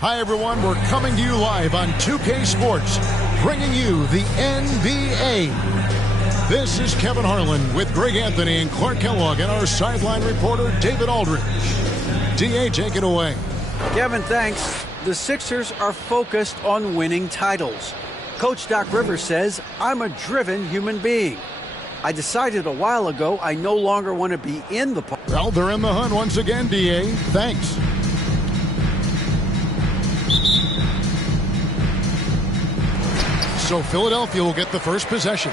Hi, everyone. We're coming to you live on 2K Sports, bringing you the NBA. This is Kevin Harlan with Greg Anthony and Clark Kellogg and our sideline reporter, David Aldridge. DA, take it away. Kevin, thanks. The Sixers are focused on winning titles. Coach Doc Rivers says, I'm a driven human being. I decided a while ago I no longer want to be in the park. Well, they're in the hunt once again, DA. Thanks. So Philadelphia will get the first possession.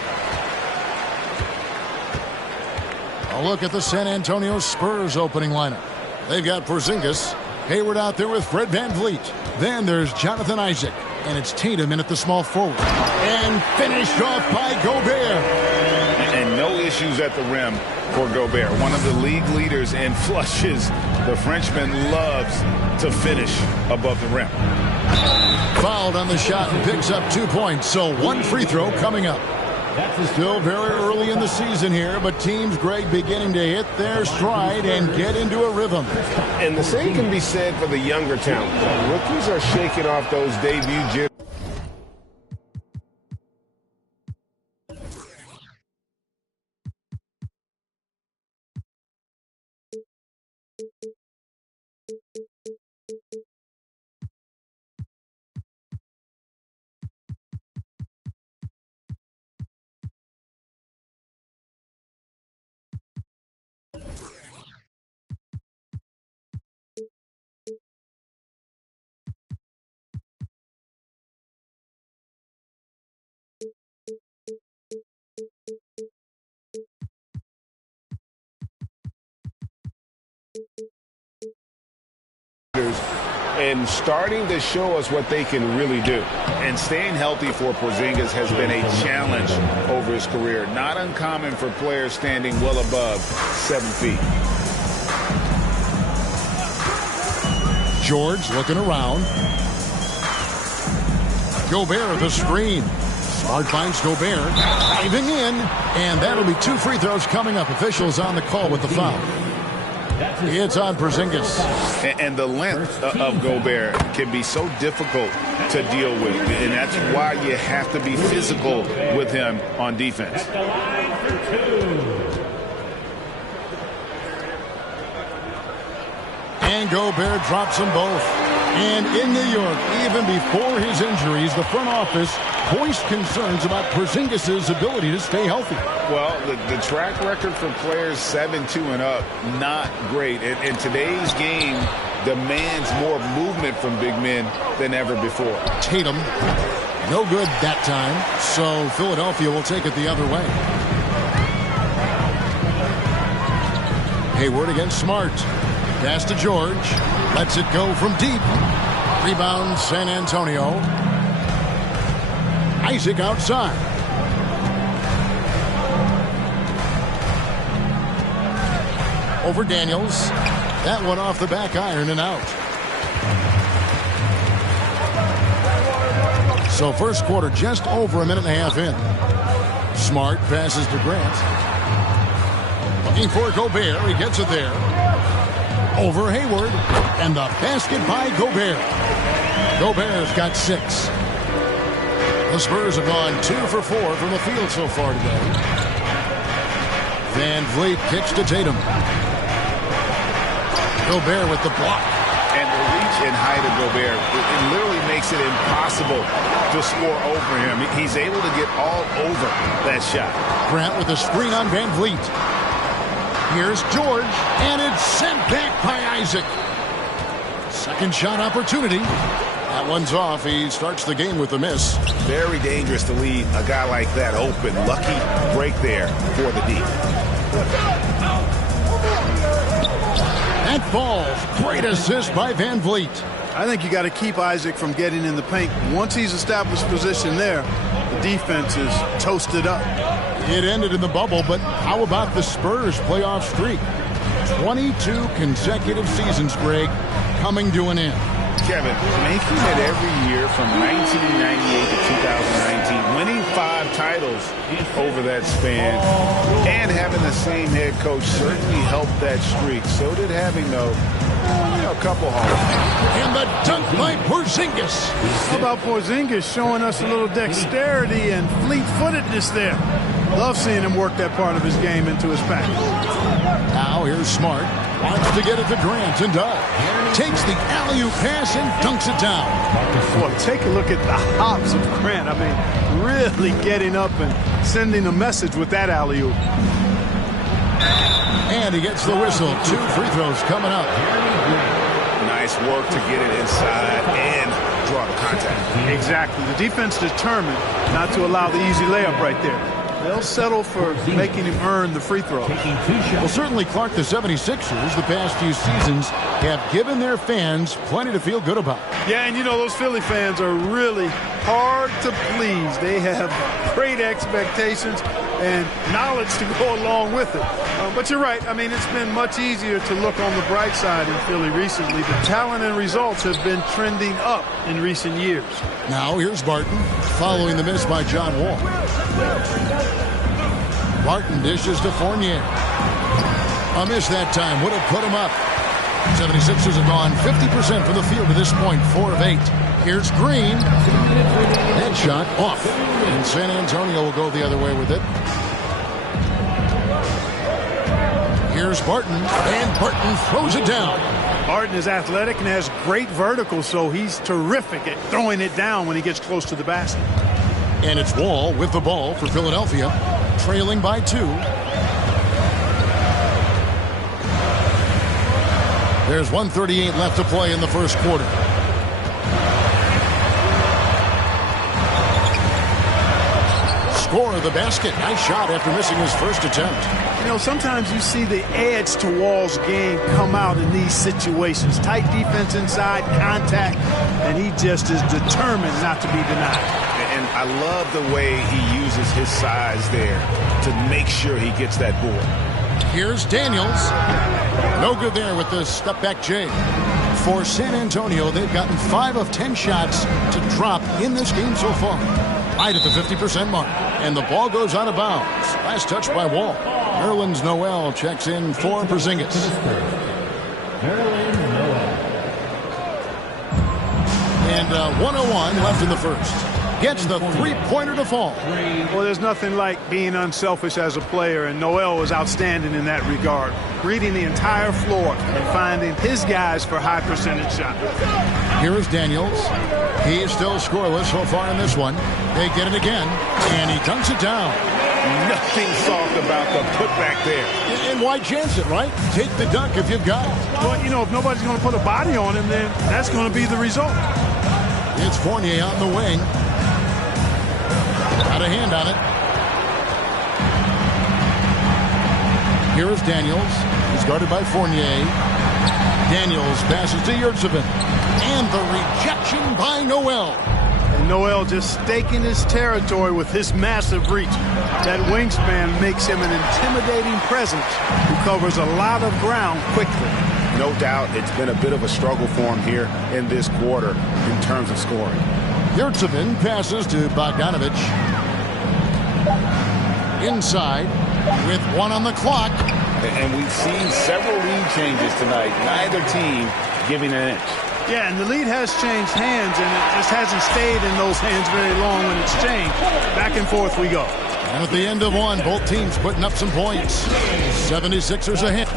A look at the San Antonio Spurs opening lineup. They've got Porzingis, Hayward out there with Fred VanVleet. Then there's Jonathan Isaac, and it's Tatum in at the small forward. And finished off by Gobert. And no issues at the rim for Gobert. One of the league leaders in flushes. The Frenchman loves to finish above the rim. Fouled on the shot and picks up 2 points. So one free throw coming up. That's still very early in the season here, but teams, Greg, beginning to hit their stride and get into a rhythm. And the same can be said for the younger talent. Rookies are shaking off those debut jitters. And starting to show us what they can really do. And staying healthy for Porzingis has been a challenge over his career. Not uncommon for players standing well above 7 feet. George looking around. Gobert the screen. Smart finds Gobert. Diving in. And that'll be 2 free throws coming up. Officials on the call with the foul. It's on Porzingis. And the length of Gobert can be so difficult to deal with. And that's why you have to be physical with him on defense. And Gobert drops them both. And in New York, even before his injuries, the front office voiced concerns about Porzingis' ability to stay healthy. Well, the track record for players 7-2 and up, not great. And today's game demands more movement from big men than ever before. Tatum, no good that time, so Philadelphia will take it the other way. Hayward against Smart. Pass to George. Lets it go from deep. Rebound San Antonio. Isaac outside. Over Daniels. That one off the back iron and out. So first quarter just over a minute and a half in. Smart passes to Grant. Looking for Gobert. He gets it there. Over Hayward. And the basket by Gobert. Gobert's got 6. The Spurs have gone 2 for 4 from the field so far today. VanVleet kicks to Tatum. Gobert with the block. And the reach and height of Gobert, it literally makes it impossible to score over him. He's able to get all over that shot. Grant with a screen on VanVleet. Here's George, and it's sent back by Isaac. Second shot opportunity. That one's off. He starts the game with a miss. Very dangerous to leave a guy like that open. Lucky break there for the D. That falls. Great assist by VanVleet. I think you got to keep Isaac from getting in the paint. Once he's established position there, the defense is toasted up. It ended in the bubble, but how about the Spurs playoff streak? 22 consecutive seasons, Greg, coming to an end. Kevin, making it every year from 1998 to 2019, winning 5 titles over that span, and having the same head coach certainly helped that streak. So did having, though, A couple Hall of Fame. And the dunk by Porzingis. How about Porzingis showing us a little dexterity and fleet-footedness there? Love seeing him work that part of his game into his pack. Now here's Smart. Wants to get it to Grant and does. Takes the alley-oop pass and dunks it down. Boy, take a look at the hops of Grant. I mean, really getting up and sending a message with that alley-oop. And he gets the whistle. 2 free throws coming up. Nice work to get it inside and draw the contact. Exactly. The defense determined not to allow the easy layup right there. They'll settle for making him earn the free throw. Well, certainly, Clark, the 76ers, the past few seasons, have given their fans plenty to feel good about. Yeah, and you know, those Philly fans are really hard to please. They have great expectations and knowledge to go along with it. But you're right. I mean, it's been much easier to look on the bright side in Philly recently. The talent and results have been trending up in recent years. Now here's Barton following the miss by John Wall. Barton dishes to Fournier. A miss that time would have put him up. 76ers have gone 50% from the field to this point, 4 of 8. Here's Green. That shot off. And San Antonio will go the other way with it. Here's Barton. And Barton throws it down. Barton is athletic and has great vertical, so he's terrific at throwing it down when he gets close to the basket. And it's Wall with the ball for Philadelphia, trailing by 2. There's 1:38 left to play in the first quarter. Score of the basket. Nice shot after missing his first attempt. You know, sometimes you see the edge to Wall's game come out in these situations. Tight defense inside, contact, and he just is determined not to be denied. And I love the way he uses his size there to make sure he gets that board. Here's Daniels. No good there with the step-back J. For San Antonio, they've gotten 5 of 10 shots to drop in this game so far. Right at the 50% mark. And the ball goes out of bounds. Last touch by Wall. Nerlens Noel checks in for Porzingis. And 1:01 left in the first. Gets the three-pointer to fall. Well, there's nothing like being unselfish as a player, and Noel was outstanding in that regard. Reading the entire floor and finding his guys for high percentage shots. Here is Daniels. He is still scoreless so far in this one. They get it again, and he dunks it down. Nothing soft about the putback there. And why chance it, right? Take the dunk if you've got it. Well, you know, if nobody's going to put a body on him, then that's going to be the result. It's Fournier on the wing. Got a hand on it. Here is Daniels. He's guarded by Fournier. Daniels passes to Yurtseven. And the rejection by Noel. And Noel just staking his territory with his massive reach. That wingspan makes him an intimidating presence who covers a lot of ground quickly. No doubt it's been a bit of a struggle for him here in this quarter in terms of scoring. Yurtseven passes to Bogdanovic. Inside with 1 on the clock. And we've seen several lead changes tonight. Neither team giving an inch. Yeah, and the lead has changed hands, and it just hasn't stayed in those hands very long when it's changed. Back and forth we go. And at the end of one, both teams putting up some points. 76ers ahead.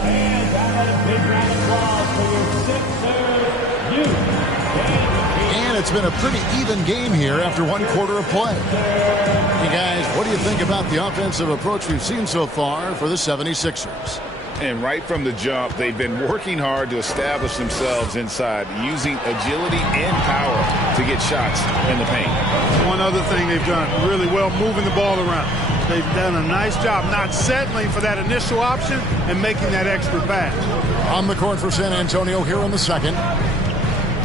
And it's been a pretty even game here after 1 quarter of play. Hey guys, what do you think about the offensive approach we've seen so far for the 76ers? And right from the jump, they've been working hard to establish themselves inside, using agility and power to get shots in the paint. One other thing they've done really well, moving the ball around. They've done a nice job not settling for that initial option and making that extra pass. On the court for San Antonio here in the second.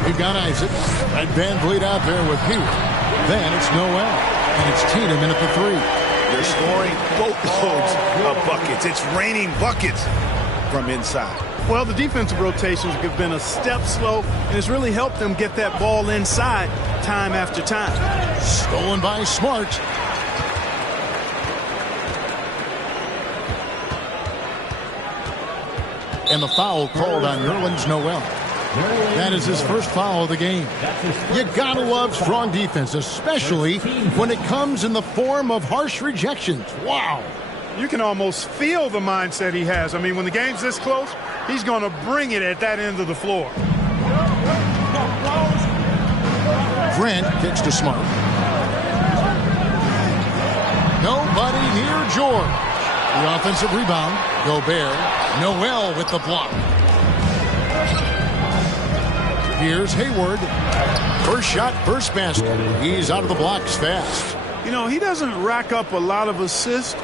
We've got Isaac and Van Vliet out there with Hayward. Then it's Noel. And it's Tatum in at the 3. They're scoring boatloads of buckets. It's raining buckets from inside. Well, the defensive rotations have been a step slow, and it's really helped them get that ball inside time after time. Stolen by Smart. And the foul called on Nerlens Noel. That is his first foul of the game. You gotta love strong defense, especially when it comes in the form of harsh rejections. Wow. You can almost feel the mindset he has. I mean, when the game's this close, he's going to bring it at that end of the floor. Grant kicks to Smart. Nobody near George. The offensive rebound. Gobert. Noel with the block. Here's Hayward. First shot, first basket. He's out of the blocks fast. You know, he doesn't rack up a lot of assists,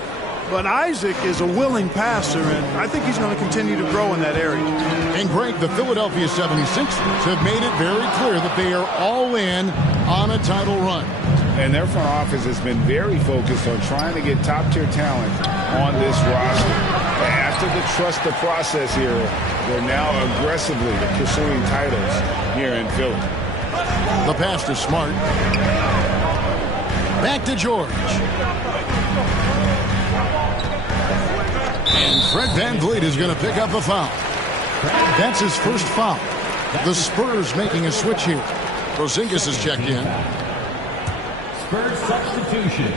but Isaac is a willing passer, and I think he's going to continue to grow in that area. And Greg, the Philadelphia 76ers have made it very clear that they are all in on a title run. And their front office has been very focused on trying to get top-tier talent on this roster. After the trust the process here, they're now aggressively pursuing titles here in Philly. The pass to Smart. Back to George. And Fred VanVleet is going to pick up a foul. That's his first foul. The Spurs making a switch here. Porzingis is checked in. Spurs substitution.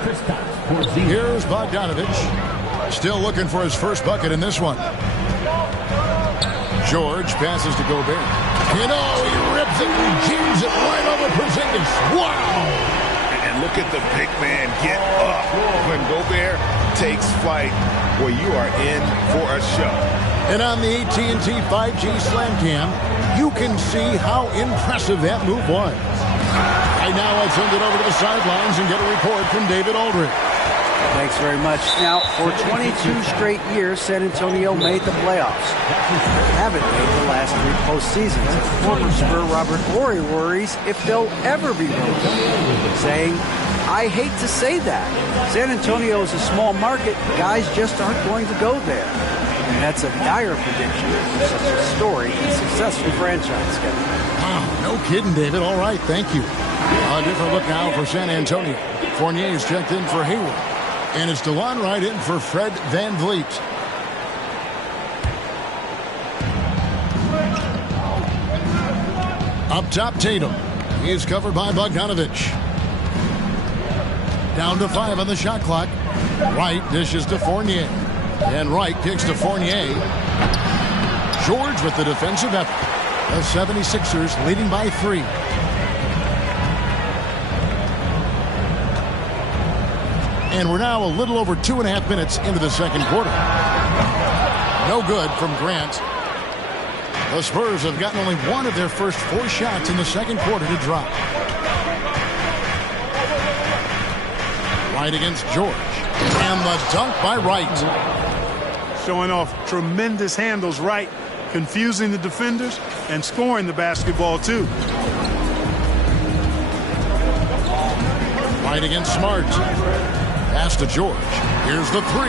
Kristaps Porzingis. Here's Bogdanovich. Still looking for his first bucket in this one. George passes to Gobert. You know, he rips it and jams it right over Porzingis. Wow! And look at the big man get up when Gobert takes flight. Well, you are in for a show. And on the AT&T 5G Slam Cam, you can see how impressive that move was. Right now, I'll send it over to the sidelines and get a report from David Aldridge. Thanks very much. Now, for 22 straight years, San Antonio made the playoffs. They haven't made the last 3 postseasons. Former Spur Robert Horry worries if they'll ever be relegated, saying, I hate to say that. San Antonio is a small market. Guys just aren't going to go there. And that's a dire prediction for such a storied and successful franchise, Kevin. Wow, no kidding, David. All right, thank you. A different look now for San Antonio. Fournier's checked in for Hayward. And it's DeLon Wright in for Fred VanVleet. Up top, Tatum. He's covered by Bogdanovich. Down to 5 on the shot clock. Wright dishes to Fournier. And Wright kicks to Fournier. George with the defensive effort. The 76ers leading by 3. And we're now a little over 2.5 minutes into the second quarter. No good from Grant. The Spurs have gotten only one of their first 4 shots in the second quarter to drop. Wright against George. And the dunk by Wright. Showing off tremendous handles, Wright, confusing the defenders and scoring the basketball, too. Wright against Smart. Pass to George. Here's the 3.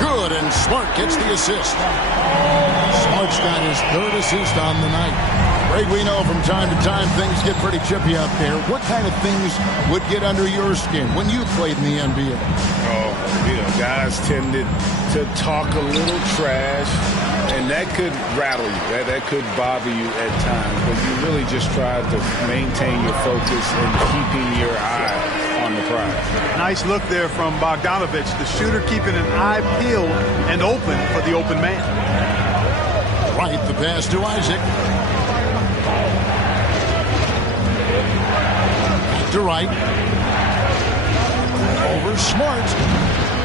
Good, and Smart gets the assist. Smart's got his 3rd assist on the night. Greg, we know from time to time things get pretty chippy out there. What kind of things would get under your skin when you played in the NBA? Oh, you know, guys tended to talk a little trash, and that could rattle you. That could bother you at times, but you really just try to maintain your focus and keeping your eye on the prize. Nice look there from Bogdanovich, the shooter keeping an eye peeled and open for the open man. Right, the pass to Isaac. To Wright. Over Smart.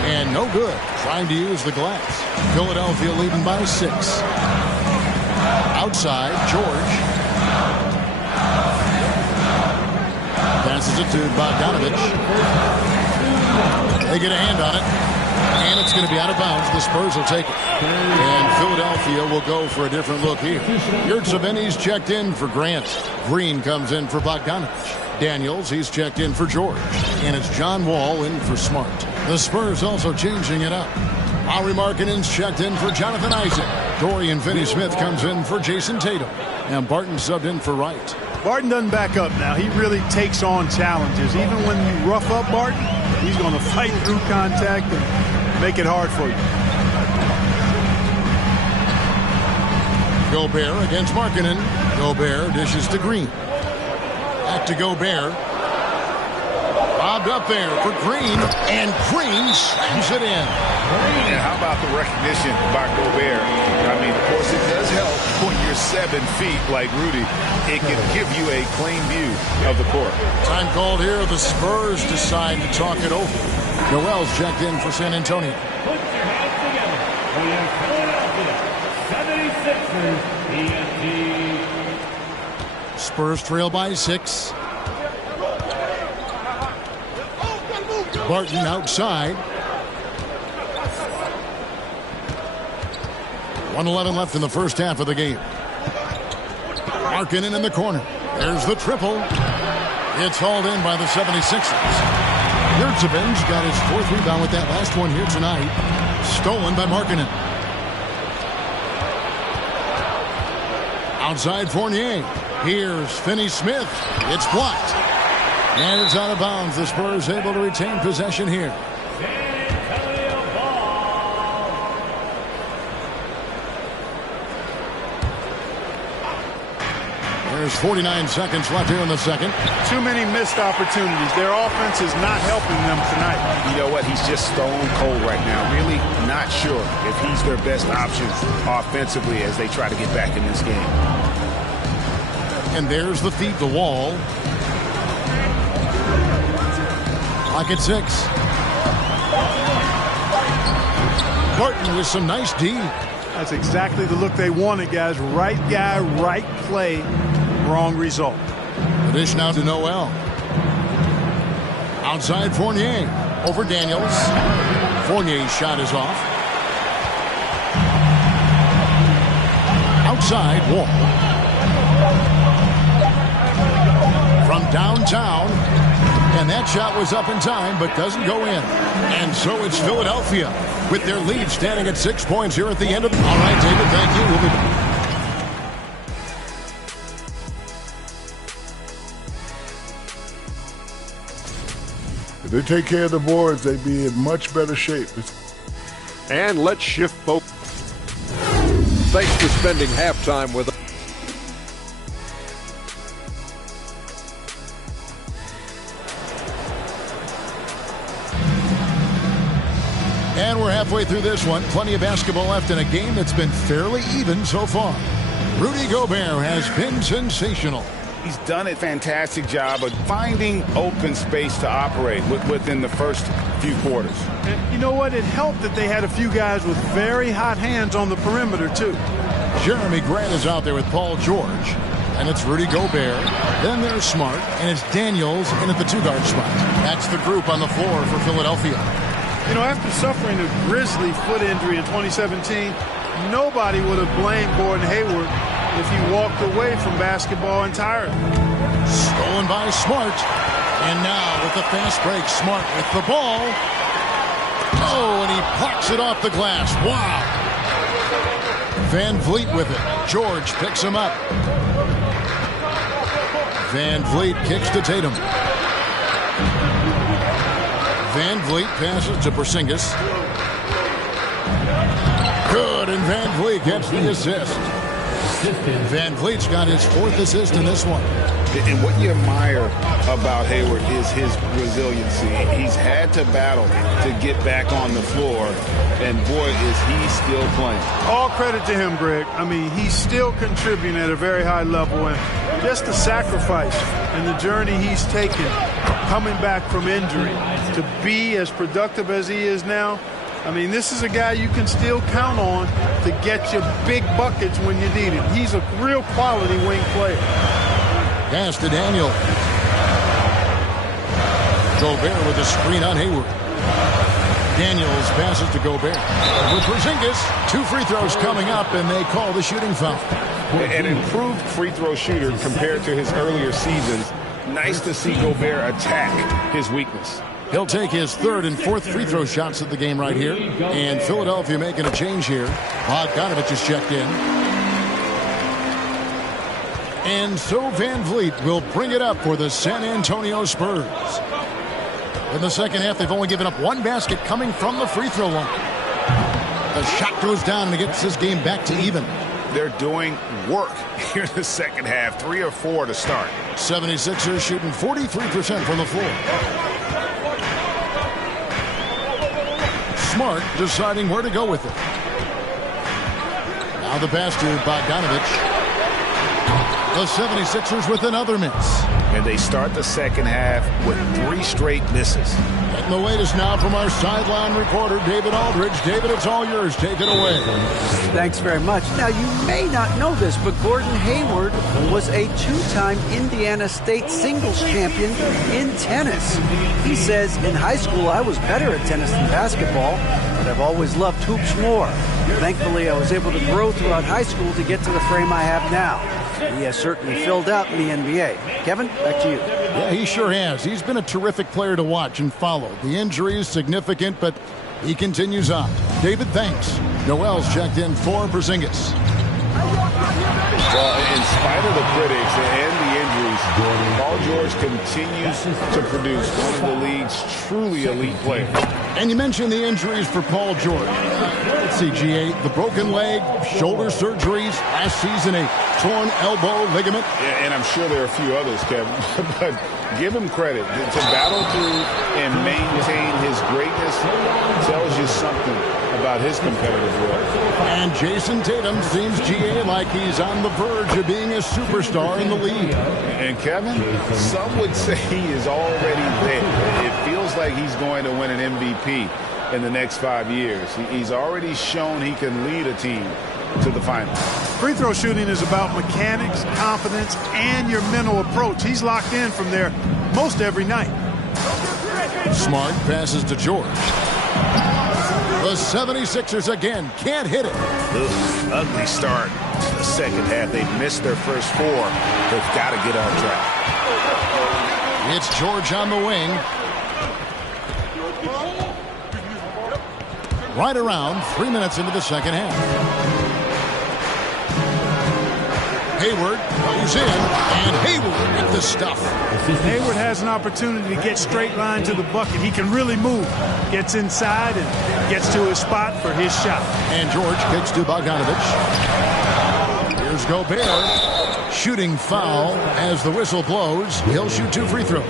And no good. Trying to use the glass. Philadelphia leading by 6. Outside, George. Passes it to Bogdanovich. They get a hand on it. And it's going to be out of bounds. The Spurs will take it. And Philadelphia will go for a different look here. Yurtseven's checked in for Grant. Green comes in for Bogdanovich. Daniels, he's checked in for George. And it's John Wall in for Smart. The Spurs also changing it up. Lauri Markkanen's checked in for Jonathan Isaac. Dorian Finney-Smith comes in for Jason Tatum. And Barton subbed in for Wright. Barton doesn't back up now. He really takes on challenges. Even when you rough up Barton, he's going to fight through contact and make it hard for you. Gobert against Markkanen. Gobert dishes to Green. Back to Gobert. Bobbed up there for Green, and Green slams it in. And how about the recognition by Gobert? I mean, of course, it does help when you're 7 feet like Rudy. It can give you a clean view of the court. Time called here. The Spurs decide to talk it over. Noel's checked in for San Antonio. Put your hands together for your Philadelphia 76ers TNT. Spurs trail by 6. Barton outside. 1:11 left in the first half of the game. Markkanen in the corner. There's the triple. It's hauled in by the 76ers. Yurtseven's got his 4th rebound with that last one here tonight. Stolen by Markkanen. Outside Fournier. Here's Finney-Smith. It's blocked. And it's out of bounds. The Spurs able to retain possession here. There's 49 seconds left here in the second. Too many missed opportunities. Their offense is not helping them tonight. You know what? He's just stone cold right now. Really not sure if he's their best option offensively as they try to get back in this game. And there's the feed, the wall. Clock at 6. Barton with some nice D. That's exactly the look they wanted, guys. Right guy, right play, wrong result. The dish now to Noel. Outside Fournier. Over Daniels. Fournier's shot is off. Outside Wall. From downtown. And that shot was up in time, but doesn't go in. And so it's Philadelphia with their lead standing at 6 points here at the end of the... All right, David, thank you. We'll be back. If they take care of the boards, they'd be in much better shape. And let's shift focus. Thanks for spending halftime with us. And we're halfway through this one. Plenty of basketball left in a game that's been fairly even so far. Rudy Gobert has been sensational. He's done a fantastic job of finding open space to operate within the first few quarters. And you know what? It helped that they had a few guys with very hot hands on the perimeter, too. Jeremy Grant is out there with Paul George. And it's Rudy Gobert. Then there's Smart. And it's Daniels in at the 2-guard spot. That's the group on the floor for Philadelphia. You know, after suffering a grisly foot injury in 2017, nobody would have blamed Gordon Hayward if he walked away from basketball entirely. Stolen by Smart. And now with the fast break, Smart with the ball. Oh, and he plucks it off the glass. Wow. Van Vliet with it. George picks him up. Van Vliet kicks to Tatum. Van Vliet passes to Porzingis. Good, and Van Vliet gets the assist. Van Vliet's got his 4th assist in this one. And what you admire about Hayward is his resiliency. He's had to battle to get back on the floor, and boy, is he still playing. All credit to him, Greg. I mean, he's still contributing at a very high level, and just the sacrifice and the journey he's taken coming back from injury to be as productive as he is now. I mean, this is a guy you can still count on to get you big buckets when you need it. He's a real quality wing player. Pass to Daniel. Gobert with a screen on Hayward. Daniels passes to Gobert. With Porzingis, 2 free throws coming up, and they call the shooting foul. An improved free throw shooter compared to his earlier seasons. Nice to see Gobert attack his weakness. He'll take his 3rd and 4th free throw shots of the game right here. And Philadelphia making a change here. Bogdanovich is checked in. And so Van Vliet will bring it up for the San Antonio Spurs. In the second half, they've only given up 1 basket coming from the free throw line. The shot goes down and it gets this game back to even. they're doing work here in the second half. 3 or 4 to start. 76ers shooting 43% from the floor. Smart deciding where to go with it. Now the pass to Bogdanovich. The 76ers with another miss. And they start the second half with 3 straight misses. And the latest now from our sideline reporter, David Aldridge. David, it's all yours. Take it away. Thanks very much. Now, you may not know this, but Gordon Hayward was a 2-time Indiana State singles champion in tennis. He says, in high school, I was better at tennis than basketball, but I've always loved hoops more. Thankfully, I was able to grow throughout high school to get to the frame I have now. He has certainly filled out in the NBA. Kevin, back to you. Yeah, he sure has. He's been a terrific player to watch and follow. The injury is significant, but he continues on. David, thanks. Noel's checked in for Porzingis. Well, in spite of the critics and the injuries, Paul George continues to produce one of the league's truly elite players. And you mentioned the injuries for Paul George. Let's see, GA, the broken leg, shoulder surgeries, last season a torn elbow ligament. Yeah, and I'm sure there are a few others, Kevin, but give him credit. To battle through and maintain his greatness tells you something about his competitive work. And Jason Tatum seems, GA, like he's on the verge of being a superstar in the league. And Kevin, some would say he is already there. It feels like he's going to win an MVP in the next 5 years. He's already shown he can lead a team to the finals. Free throw shooting is about mechanics, confidence, and your mental approach. He's locked in from there most every night. Smart passes to George. The 76ers again can't hit it. Ugly start to the second half. They've missed their first 4. They've got to get on track. It's George on the wing. Right around 3 minutes into the second half. Hayward goes in, and Hayward with the stuff. Hayward has an opportunity to get straight line to the bucket. He can really move. Gets inside and gets to his spot for his shot. And George kicks to Bogdanovich. Here's Gobert. Shooting foul as the whistle blows. He'll shoot 2 free throws.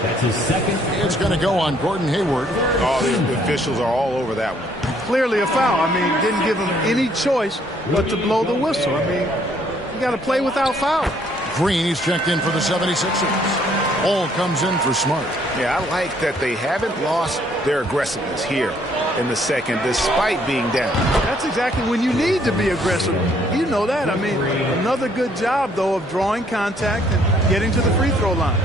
That's his second. It's going to go on Gordon Hayward. Oh, the officials are all over that one. Clearly a foul. I mean, didn't give him any choice but to blow the whistle. I mean, you got to play without foul. Green, he's checked in for the 76ers. All comes in for Smart. Yeah, I like that they haven't lost their aggressiveness here in the second, despite being down. That's exactly when you need to be aggressive. You know that. I mean, another good job, though, of drawing contact and getting to the free throw line.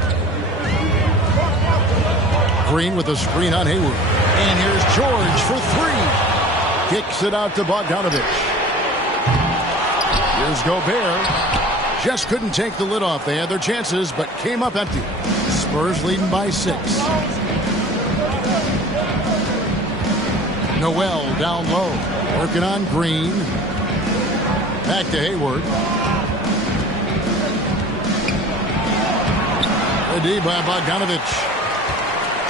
Green with a screen on Hayward. And here's George for 3. Kicks it out to Bogdanovich. Here's Gobert. Just couldn't take the lid off. They had their chances, but came up empty. Spurs leading by 6. Noel down low. Working on Green. Back to Hayward. A D by Bogdanovich.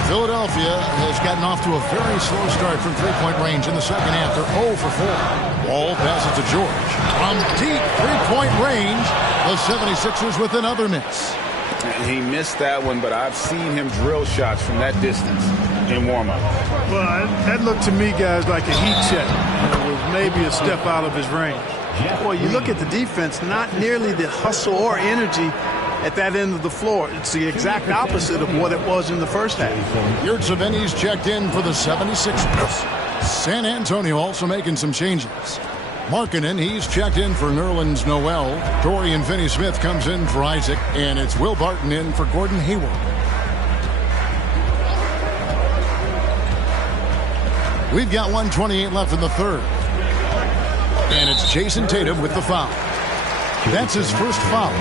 Philadelphia has gotten off to a very slow start from three-point range in the second half. They're 0 for 4. Ball passes to George. From deep three-point range, the 76ers with another miss. He missed that one, but I've seen him drill shots from that distance in warm-up. Well, that looked to me, guys, like a heat check. It was maybe a step out of his range. Boy, you look at the defense, not nearly the hustle or energy at that end of the floor. It's the exact opposite of what it was in the first half. Yurtseven's checked in for the 76ers. San Antonio also making some changes. Markkanen, he's checked in for Nerlens Noel. Dorian Finney-Smith comes in for Isaac. And it's Will Barton in for Gordon Hayward. We've got 1:28 left in the third. And it's Jason Tatum with the foul. That's his first foul.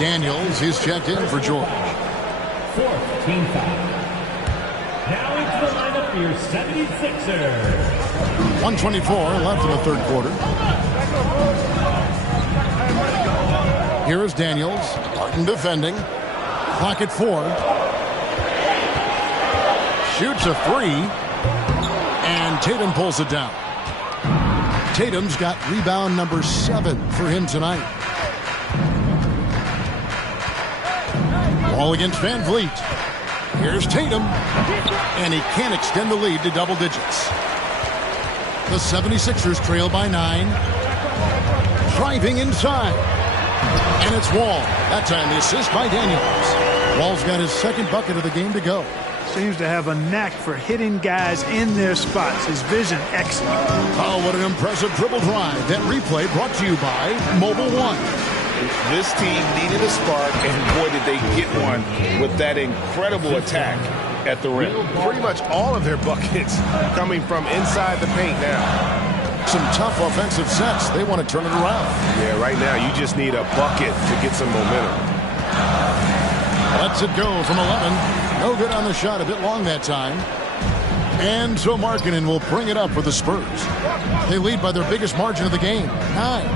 Daniels is checked in for George. 4th team foul. Now into the lineup for your 76ers. 1:24 left in the third quarter. Here is Daniels. Barton defending. Clock at 4. Shoots a 3. And Tatum pulls it down. Tatum's got rebound number 7 for him tonight. Ball against Van Vliet. Here's Tatum. And he can't extend the lead to double digits. The 76ers trail by 9. Driving inside. And it's Wall. That time the assist by Daniels. Wall's got his second bucket of the game to go. Seems to have a knack for hitting guys in their spots. His vision excellent. Oh, what an impressive dribble drive. That replay brought to you by Mobile One. This team needed a spark, and boy, did they get one with that incredible attack at the rim. Pretty much all of their buckets coming from inside the paint now. Some tough offensive sets. They want to turn it around. Yeah, right now you just need a bucket to get some momentum. Lets it go from 11. No good on the shot. A bit long that time. And so Markkanen will bring it up for the Spurs. They lead by their biggest margin of the game, 9.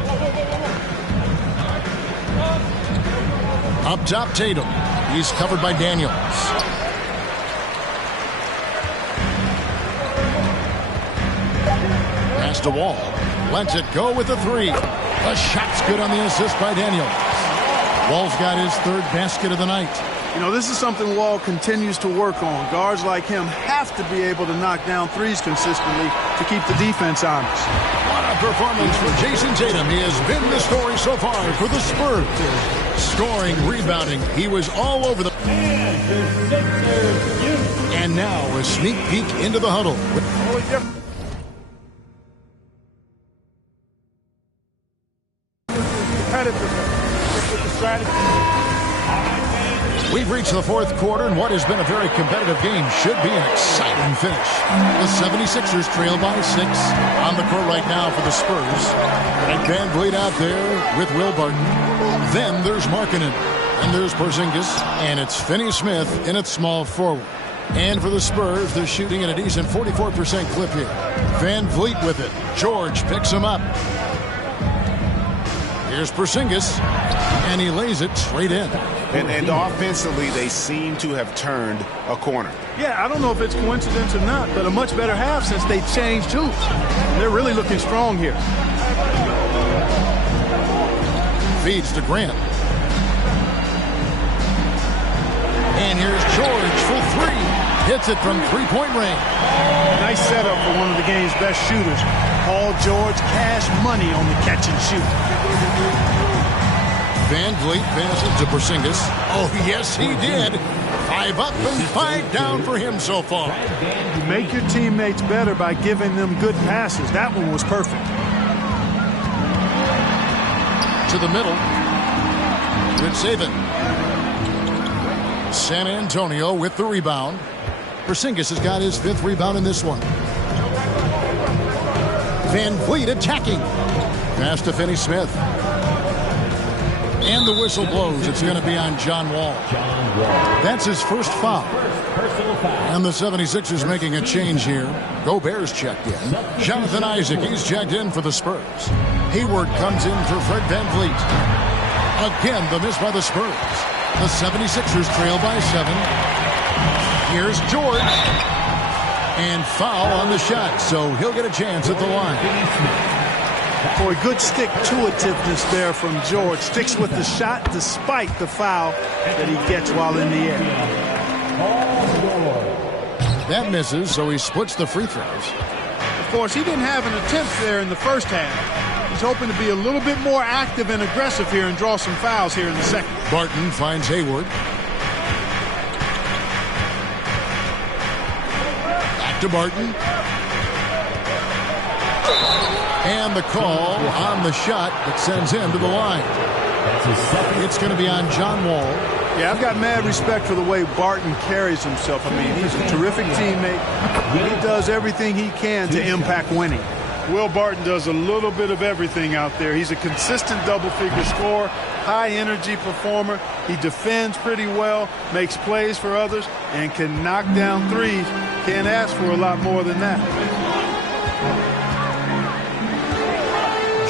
Up top, Tatum. He's covered by Daniels. Pass to Wall. Lets it go with the 3. The shot's good on the assist by Daniels. Wall's got his 3rd basket of the night. You know, this is something Wall continues to work on. Guards like him have to be able to knock down threes consistently to keep the defense honest. What a performance for Jason Tatum. He has been the story so far for the Spurs. Scoring, rebounding, he was all over the... And now a sneak peek into the huddle. We've reached the 4th quarter, and what has been a very competitive game should be an exciting finish. The 76ers trail by 6 on the court right now for the Spurs. And Van Vliet out there with Will Barton. Then there's Markkanen, and there's Porzingis, and it's Finney-Smith in its small forward. And for the Spurs, they're shooting at a decent 44% clip here. Van Vliet with it. George picks him up. Here's Porzingis, and he lays it straight in. And offensively, they seem to have turned a corner. Yeah, I don't know if it's coincidence or not, but a much better half since they changed hoops. They're really looking strong here. Feeds to Grant. And here's George for 3. Hits it from 3-point range. Nice setup for one of the game's best shooters. Paul George, cash money on the catch and shoot. Van Vliet passes to Porzingis. Oh, yes, he did. 5 up and 5 down for him so far. You make your teammates better by giving them good passes. That one was perfect. To the middle. Rich Saban. San Antonio with the rebound. Porzingis has got his 5th rebound in this one. Van Vliet attacking. Pass to Finney-Smith. And the whistle blows. It's going to be on John Wall. That's his first foul. And the 76ers making a change here. Gobert's checked in. Jonathan Isaac, he's checked in for the Spurs. Hayward comes in for Fred Van Vliet. Again, the miss by the Spurs. The 76ers trail by 7. Here's George. And foul on the shot, so he'll get a chance at the line. For a good stick-to-itiveness there from George. Sticks with the shot despite the foul that he gets while in the air. That misses, so he splits the free throws. Of course, he didn't have an attempt there in the first half. He's hoping to be a little bit more active and aggressive here and draw some fouls here in the second. Barton finds Hayward. Back to Barton. And the call on the shot that sends him to the line. It's going to be on John Wall. Yeah, I've got mad respect for the way Barton carries himself. I mean, he's a terrific teammate. He does everything he can to impact winning. Will Barton does a little bit of everything out there. He's a consistent double-figure scorer, high-energy performer. He defends pretty well, makes plays for others, and can knock down threes. Can't ask for a lot more than that.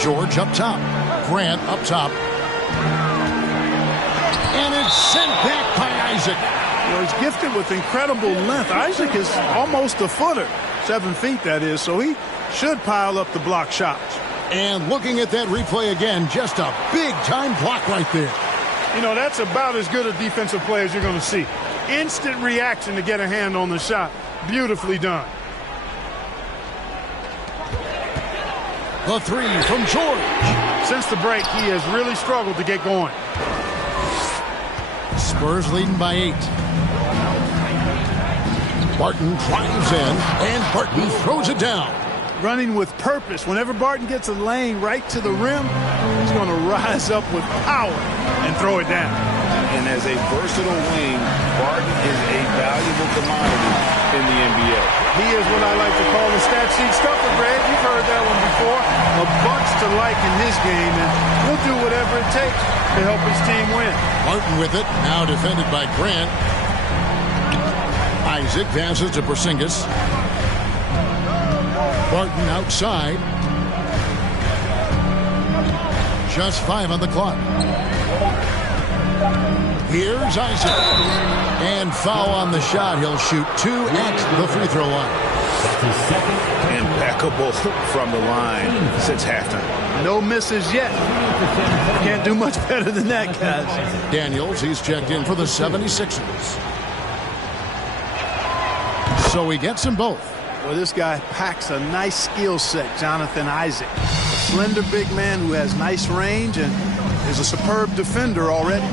George up top. Grant up top. And it's sent back by Isaac. You know, he's gifted with incredible length. Isaac is almost a footer, 7 feet that is, so he should pile up the block shots. And looking at that replay again, just a big-time block right there. You know, that's about as good a defensive play as you're going to see. Instant reaction to get a hand on the shot. Beautifully done. The three from George. Since the break, he has really struggled to get going. Spurs leading by 8. Barton drives in, and Barton throws it down. Running with purpose. Whenever Barton gets a lane right to the rim, he's going to rise up with power and throw it down. And as a versatile wing, Barton is a valuable commodity in the NBA. He is what I like to call the stat sheet stuffer, Greg. You've heard that one before. A bunch to like in his game, and he'll do whatever it takes to help his team win. Barton with it, now defended by Grant. Isaac passes to Porzingis. Barton outside. Just 5 on the clock. Here's Isaac. And foul on the shot. He'll shoot 2 at the free throw line. Impeccable from the line since halftime. No misses yet. Can't do much better than that, guys. Daniels, he's checked in for the 76ers. So he gets them both. Well, this guy packs a nice skill set, Jonathan Isaac. A slender big man who has nice range and is a superb defender already.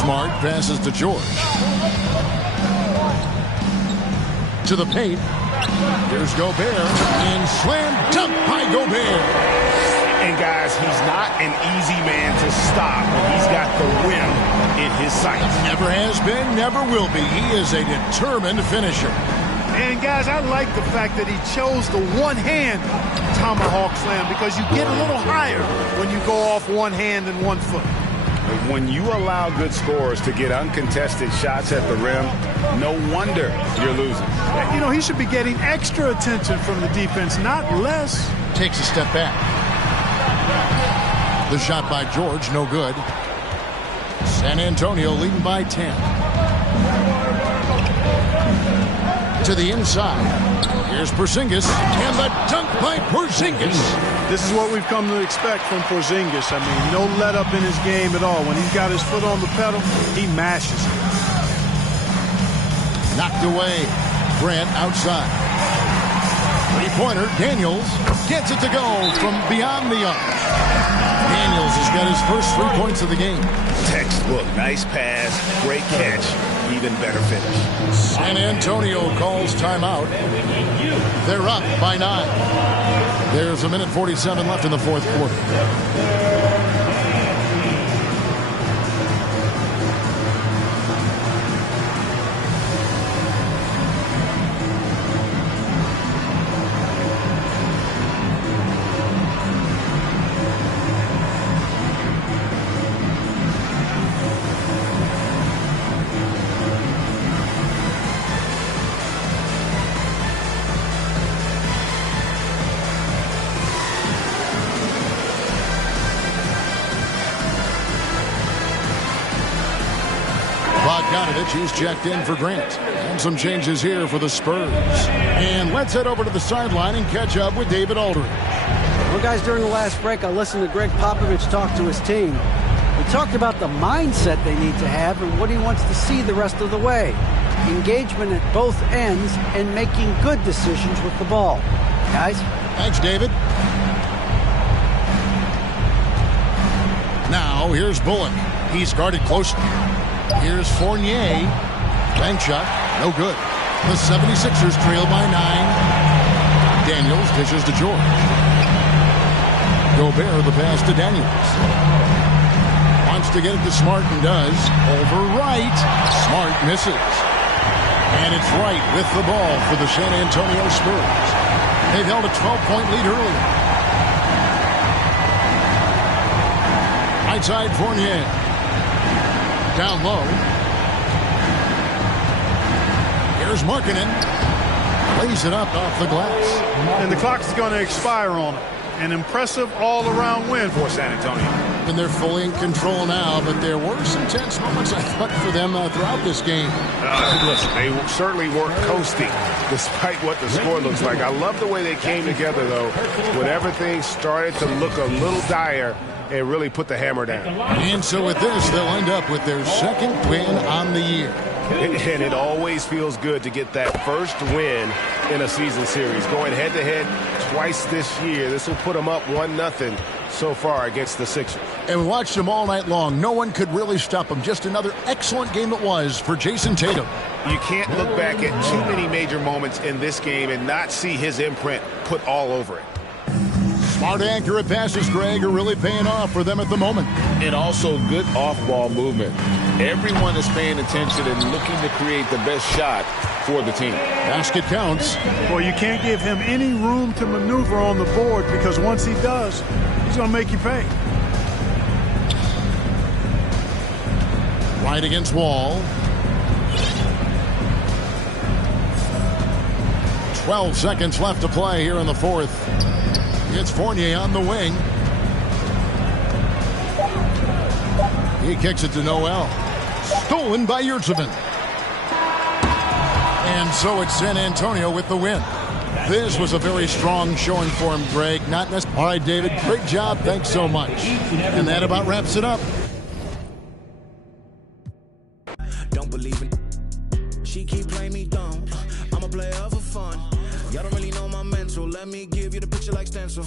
Smart passes to George. To the paint. Here's Gobert. And slam dunk by Gobert. And guys, he's not an easy man to stop when he's got the rim in his sights. Never has been, never will be. He is a determined finisher. And guys, I like the fact that he chose the one-hand tomahawk slam because you get a little higher when you go off one hand and 1 foot. When you allow good scorers to get uncontested shots at the rim, no wonder you're losing. You know, he should be getting extra attention from the defense, not less. Takes a step back. The shot by George, no good. San Antonio leading by 10. To the inside. Here's Porzingis. And the dunk by Porzingis. This is what we've come to expect from Porzingis. I mean, no let up in his game at all. When he's got his foot on the pedal, he mashes it. Knocked away. Grant outside. Three-pointer. Daniels gets it to go from beyond the arc. Daniels has got his first 3 points of the game. Textbook. Nice pass. Great catch. Even better finish. San Antonio calls timeout. They're up by 9. There's 1:47 left in the fourth quarter. He's checked in for Grant. And some changes here for the Spurs. And let's head over to the sideline and catch up with David Aldridge. Well, guys, during the last break, I listened to Greg Popovich talk to his team. He talked about the mindset they need to have and what he wants to see the rest of the way. Engagement at both ends and making good decisions with the ball. Guys? Thanks, David. Now, here's Bullock. He's guarded closely. Here's Fournier. Bank shot. No good. The 76ers trail by 9. Daniels dishes to George. Gobert the pass to Daniels. Wants to get it to Smart and does. Over right. Smart misses. And it's Wright with the ball for the San Antonio Spurs. They've held a 12-point lead earlier. Right side Fournier. Down low. Here's Markkanen. Lays it up off the glass. And the clock is going to expire on him. an impressive all-around win for San Antonio. And they're fully in control now, but there were some tense moments, I thought, for them throughout this game. Listen, they certainly weren't coasting, despite what the score looks like. I love the way they came together, though, when everything started to look a little dire and really put the hammer down. And so with this, they'll end up with their second win on the year. And it always feels good to get that first win in a season series. Going head-to-head twice this year, this will put them up 1-0 so far against the Sixers. And we watched them all night long. No one could really stop them. Just another excellent game it was for Jason Tatum. You can't look back at too many major moments in this game and not see his imprint put all over it. Smart, accurate passes, Greg, are really paying off for them at the moment. And also good off-ball movement. Everyone is paying attention and looking to create the best shot for the team. Basket counts. Well, you can't give him any room to maneuver on the board, because once he does, he's going to make you pay. Right against Wall. 12 seconds left to play here in the fourth. It's Fournier on the wing. He kicks it to Noel. Stolen by Yurtseven. And so it's San Antonio with the win. This was a very strong showing for him, Greg. Not necessarily. All right, David, great job. Thanks so much. And that about wraps it up. Don't believe in. She keep playing me dumb. I'm a player for fun. Y'all don't really know my mental. Let me give you the picture like stencil.